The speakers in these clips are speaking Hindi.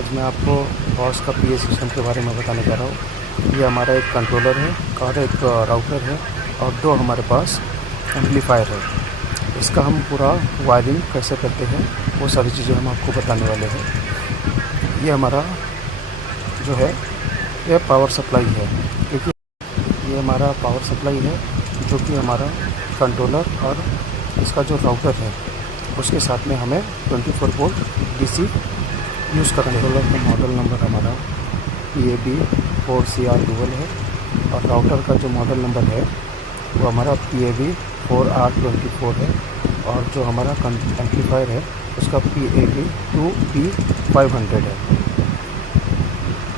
आज मैं आपको बॉस का पीए सिस्टम के बारे में बताने जा रहा हूँ। ये हमारा एक कंट्रोलर है और एक राउटर है और दो हमारे पास एम्पलीफायर है। इसका हम पूरा वायरिंग कैसे करते हैं वो सारी चीज़ें हम आपको बताने वाले हैं। ये हमारा जो है ये पावर सप्लाई है, क्योंकि ये हमारा पावर सप्लाई है जो कि हमारा कंट्रोलर और इसका जो राउटर है उसके साथ में हमें 24 वोल्ट डीसी यूज़ करते हैं। कंट्रोलर का मॉडल नंबर हमारा PAB4CR डुअल है और राउटर का जो मॉडल नंबर है वो हमारा PAB4R24 है और जो हमारा एम्पलीफायर है उसका PAB2B500 है।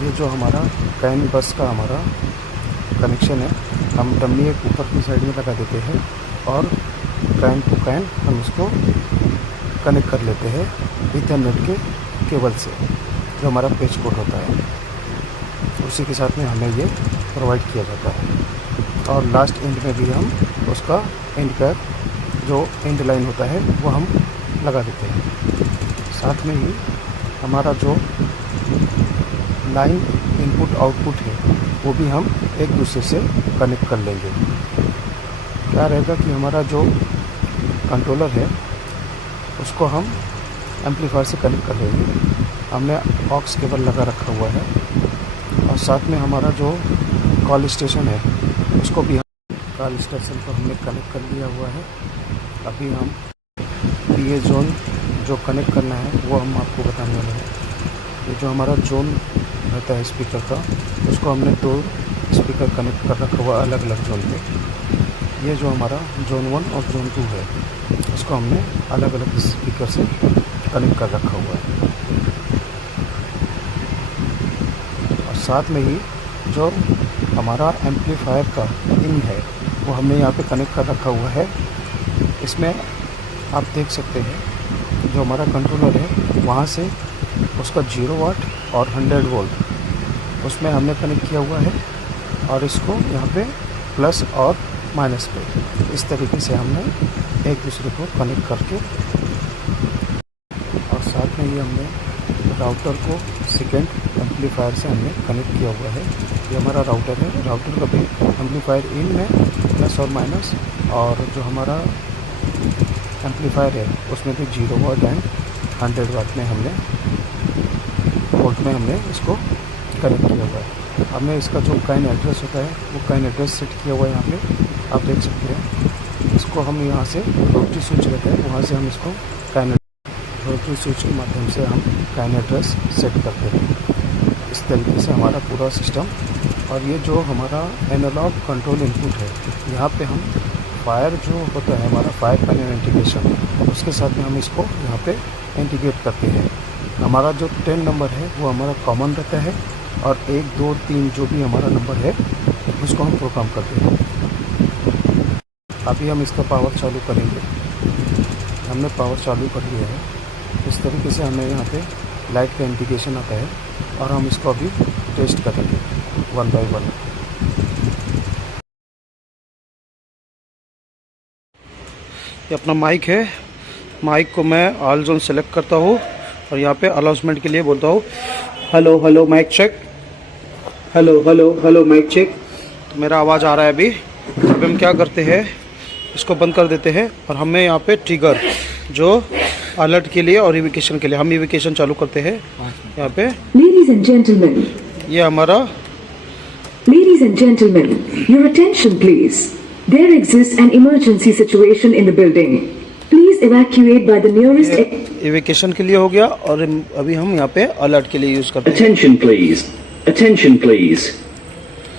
ये जो हमारा कैन बस का हमारा कनेक्शन है, हम डमी एक ऊपर की साइड में लगा देते हैं और कैन टू कैन हम इसको कनेक्ट कर लेते हैं ईथरनेट के केबल से, जो हमारा पेच कोड होता है उसी के साथ में हमें ये प्रोवाइड किया जाता है। और लास्ट एंड में भी हम उसका एंड कैप जो एंड लाइन होता है वो हम लगा देते हैं। साथ में ही हमारा जो लाइन इनपुट आउटपुट है वो भी हम एक दूसरे से कनेक्ट कर लेंगे। क्या रहेगा कि हमारा जो कंट्रोलर है उसको हम एम्पलीफायर से कनेक्ट कर लेंगे। हमने ऑक्स केबल लगा रखा हुआ है और साथ में हमारा जो कॉल स्टेशन है उसको भी हम कॉल स्टेशन को हमने कनेक्ट कर लिया हुआ है। अभी हम पीए जोन जो कनेक्ट करना है वो हम आपको बताने वाले हैं। ये जो हमारा जोन रहता है स्पीकर का, उसको हमने दो स्पीकर कनेक्ट कर रखा हुआ अलग अलग जोन पे। ये जो हमारा जोन 1 और जोन 2 है उसको हमने अलग अलग स्पीकर से कनेक्ट कर रखा हुआ है। और साथ में ही जो हमारा एम्पलीफायर का इन है वो हमने यहाँ पे कनेक्ट कर रखा हुआ है। इसमें आप देख सकते हैं जो हमारा कंट्रोलर है वहाँ से उसका 0 वाट और 100 वोल्ट उसमें हमने कनेक्ट किया हुआ है और इसको यहाँ पे प्लस और माइनस पे इस तरीके से हमने एक दूसरे को कनेक्ट करके, और साथ में ही हमने राउटर को सेकेंड एम्पलीफायर से हमने कनेक्ट किया हुआ है। ये हमारा राउटर है, राउटर का भी एम्पलीफायर इन में प्लस और माइनस, और जो हमारा एम्पलीफायर है उसमें भी 0 वाट एंड 100 वाट में हमने वोल्ट में हमने इसको कनेक्ट किया हुआ है। हमने इसका जो कैन एड्रेस होता है वो कैन एड्रेस सेट किया हुआ है। यहाँ पे आप देख सकते हैं इसको हम यहाँ से रोटरी स्विच रहता है वहाँ से हम इसको कैन रोटरी स्विच के माध्यम से हम कैन एड्रेस सेट करते हैं। इस तरीके से हमारा पूरा सिस्टम। और ये जो हमारा एनालॉग कंट्रोल इनपुट है यहाँ पे हम फायर जो होता है हमारा फायर पैनल इंटीग्रेशन उसके साथ में हम इसको यहाँ पे इंटीग्रेट करते हैं। हमारा जो 10 नंबर है वो हमारा कॉमन रहता है और 1 2 3 जो भी हमारा नंबर है उसको हम प्रोग्राम करते हैं। अभी हम इसका पावर चालू करेंगे। हमने पावर चालू कर लिया है। इस तरीके से हमें यहाँ पे लाइट का इंडिकेशन आता है और हम इसको अभी टेस्ट करेंगे 1 बाय 1। ये अपना माइक है, माइक को मैं ऑल जोन सेलेक्ट करता हूँ और यहाँ पे अनाउंसमेंट के लिए बोलता हूँ hello hello mic check, hello hello hello mic check. तो मेरा आवाज़ आ रहा है। अभी हम क्या करते हैं इसको बंद कर देते हैं और हमें यहाँ पे ट्रिगर जो अलर्ट के लिए और इविकेशन के लिए हम इविकेशन चालू करते हैं। यहाँ पे Ladies and gentlemen, ये हमारा Ladies and gentlemen, your attention please. There exists an emergency situation in the building. Please evacuate by the nearest इविकेशन के लिए हो गया और अभी हम यहाँ पे अलर्ट के लिए यूज करते हैं। Attention please. Attention please.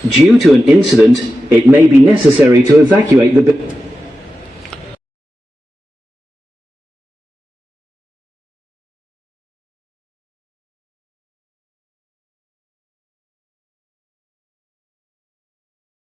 Due to an incident, it may be necessary to evacuate the